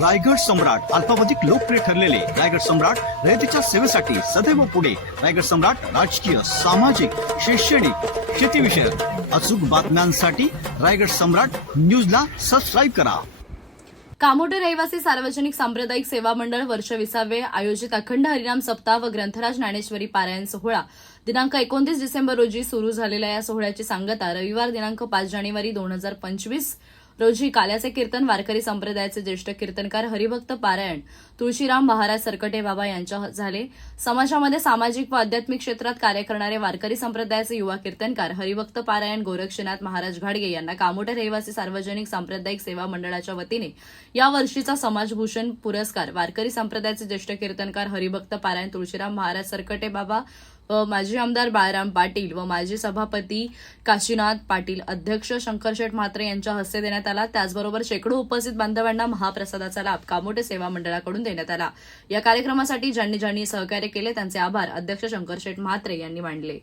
रायगड सम्राट अल्पावधिक लोकप्रिय ठरलेले रायगड सम्राट रयतेच्या सेवेसाठी सदैव पुढे. रायगड सम्राट राजकीय सामाजिक शैक्षणिक शेतीविषयक अचूक बातम्यांसाठी रायगड सम्राट न्यूजला सबस्क्राईब करा. कामोटे रहिवासी सार्वजनिक सांप्रदायिक सेवा मंडळ वर्ष विसावे आयोजित अखंड हरिनाम सप्ताह व ग्रंथराज ज्ञानेश्वरी पारायण सोहळा. दिनांक एकोणतीस डिसेंबर रोजी सुरू झालेल्या या सोहळ्याची सांगता रविवार दिनांक पाच जानेवारी दोन हजार पंचवीस रोजी काल्याचे कीर्तन वारकरी संप्रदायाचे ज्येष्ठ कीर्तनकार हरिभक्त पारायण तुळशीराम महाराज सरकटे बाबा यांच्या झाले. समाजामध्ये सामाजिक व आध्यात्मिक क्षेत्रात कार्य करणारे वारकरी संप्रदायाचे युवा कीर्तनकार हरिभक्त पारायण गोरक्षनाथ महाराज घाडगे यांना कामोटे रहिवासी सार्वजनिक सांप्रदायिक सेवा मंडळाच्या वतीने या वर्षीचा समाजभूषण पुरस्कार वारकरी संप्रदायाचे ज्येष्ठ कीर्तनकार हरिभक्त पारायण तुळशीराम महाराज सरकटे बाबा माजी आमदार बाळराम पाटील व माजी सभापती काशीनाथ पाटील अध्यक्ष शंकरशेठ म्हात्रे यांच्या हस्ते देण्यात आला. त्याचबरोबर शेकडो उपस्थित बांधवांना महाप्रसादाचा लाभ कामोटे सेवा मंडळाकडून देण्यात आला. या कार्यक्रमासाठी ज्यांनी ज्यांनी सहकार्य केले त्यांचे आभार अध्यक्ष शंकरशेठ म्हात्रे यांनी मांडले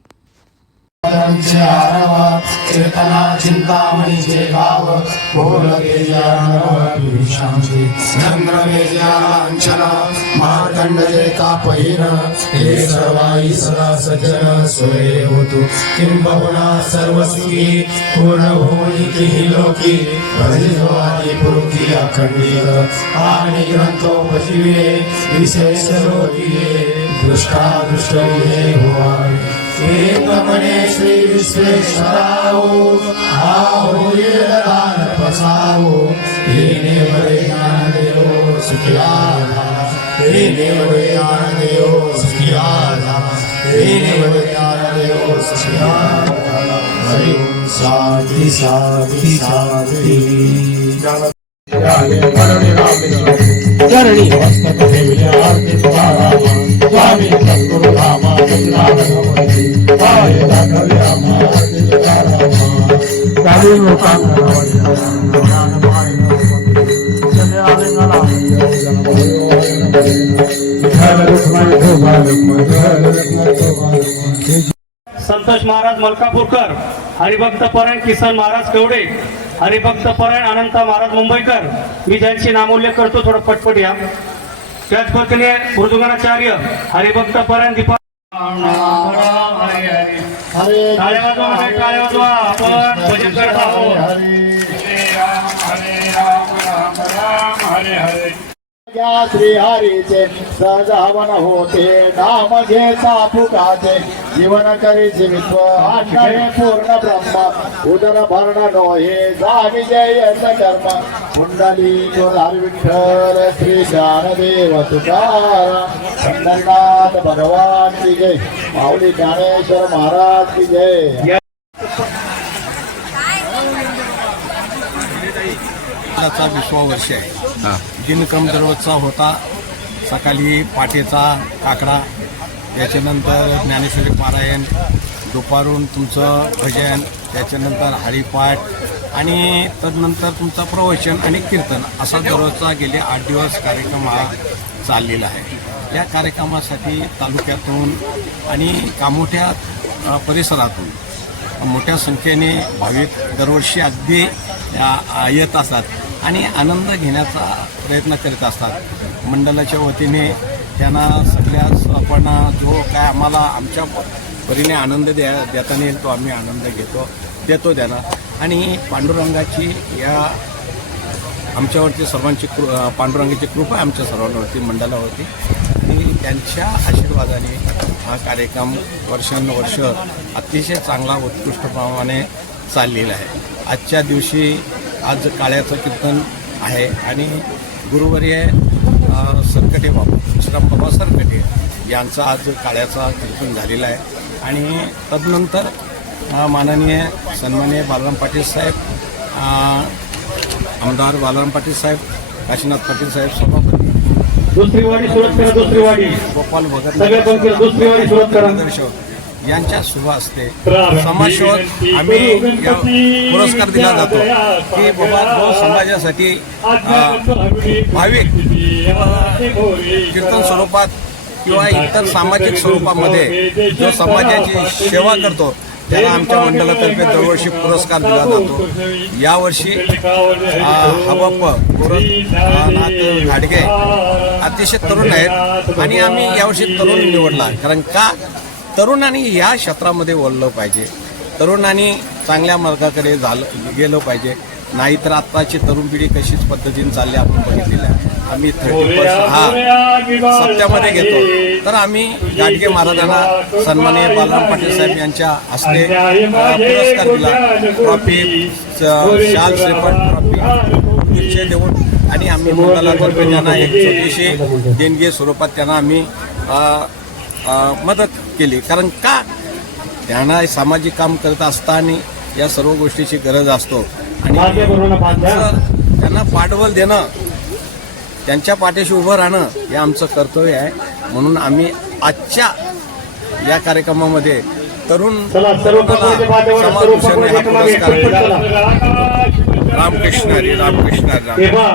चे चिंतामणीचे गाव शांती चंद्रमेजांचन मार्तंडजे तापहीन हे सर्वाई सदा सज्जन सोये होतु किंबहुना सर्वसुखी पूर्ण भूमिकी लोकी भजिवादी पुरुकी अखंडित आणि ग्रंथोपजीवे विशेष लोकी दृष्टा दृष्ट हे एकमणे श्री विश्वेश्वराओ आओ ये दान पसाओ हे हे नेवरे ज्ञान देव सुखियाला हे नेवरे ज्ञान देव सुखियाला हरि ओम शांति शांति शांति चरणी हस्तपदे विजयार्थे तुकारामा स्वामी सद्गुरु रामा संतोष महाराज मलकापूरकर हरिभक्त परायण किसन महाराज कवडे हरिभक्त परायण अनंत महाराज मुंबईकर. मी ज्यांची नामोल्लेख करतो थोडं पटपट या. त्याच पत्नी मृदुंगाचार्य हरिभक्त परायण दीपा हरे टाळ्या वाजवा. या श्री हरीचे सहज हवन होते नाम घेता फुकाचे जीवन करीचे विश्व आठवे पूर्ण ब्रह्म उदर भरण नोहे जा विजय कर्म कुंडली हरी विठ्ठल श्री ज्ञानदेव तुकार पंढरनाथ भगवान की जय माऊली ज्ञानेश्वर महाराज की जय चा विश्वा वर्ष आहे. दिनक्रम दररोजचा होता सकाळी पाटेचा काकडा त्याच्यानंतर ज्ञानेश्वरी पारायण दुपारून तुमचं भजन त्याच्यानंतर हरिपाठ आणि तदनंतर तुमचं प्रवचन आणि कीर्तन असा दररोजचा गेले आठ दिवस कार्यक्रम हा चाललेला आहे. या कार्यक्रमासाठी तालुक्यातून आणि कामोठ्या परिसरातून मोठ्या संख्येने भाविक दरवर्षी अगदी येत असतात आणि आनंद घेण्याचा प्रयत्न करीत असतात. मंडळाच्या वतीने त्यांना सगळ्याच आपण जो काय आम्हाला आमच्या परीने आनंद द्या देता येईल तो आम्ही आनंद घेतो देतो त्यांना. आणि पांडुरंगाची या आमच्यावरती सर्वांची कृ पांडुरंगाची कृपा आमच्या सर्वांवरती मंडळावरती. त्यांच्या आशीर्वादाने हा कार्यक्रम वर्षानुवर्ष अतिशय चांगला उत्कृष्टप्रमाणे चाललेला आहे. आजच्या दिवशी आज काळ्याचं कीर्तन आहे आणि गुरुवर्य सरकटे बाबा विश्राम बाबा सरकटे यांचा आज काळ्याचा कीर्तन झालेला आहे. आणि तदनंतर माननीय सन्माननीय बालराम पाटील साहेब आमदार बालराम पाटील साहेब काशीनाथ पाटील साहेब सभा दुसरी वाडी सुरत करा दुसरी वाडी गोपाल भगत सगळ्या पंक्तीला दुसरी वाडी सुरत करा. यांच्या शुभ असते समाजसेवक आम्ही या पुरस्कार दिला जातो. की बाबा जो समाजासाठी भाविक कीर्तन स्वरूपात किंवा इतर सामाजिक स्वरूपामध्ये जो समाजाची सेवा करतो त्याला आमच्या मंडळातर्फे दरवर्षी पुरस्कार दिला जातो. यावर्षी आ, हबप्प गोरखनाथ घाडगे अतिशय तरुण आहेत. आणि आम्ही यावर्षी तरुण निवडला कारण का? तरुणांनी या क्षेत्रामध्ये वळलं पाहिजे. तरुणांनी चांगल्या मार्गाकडे झालं गेलं पाहिजे. नाहीतर आत्ताची तरुण पिढी कशीच पद्धतीने चालली आपण बघितलेली आहे. आम्ही थर्टी पर्सेंट हा सत्यामध्ये घेतो. तर आम्ही गाडगे महाराजांना सन्माननीय बालराम पाटील साहेब यांच्या हस्ते पुरस्कार दिला. ट्रॉफी शाल श्रीफळ ट्रॉफी देऊन आणि आम्ही मंडळातर्फे त्यांना एक छोटीशी देणगी स्वरूपात त्यांना आम्ही मदत केली. कारण का? त्यांना सामाजिक काम करत असताना या सर्व गोष्टीची गरज असतो. आणि त्यांना पाठबळ देणं त्यांच्या पाठीशी उभं राहणं हे आमचं कर्तव्य आहे. म्हणून आम्ही आजच्या या कार्यक्रमामध्ये तरुण रामकृष्ण रामकृष्ण हरी. राम तेव्हा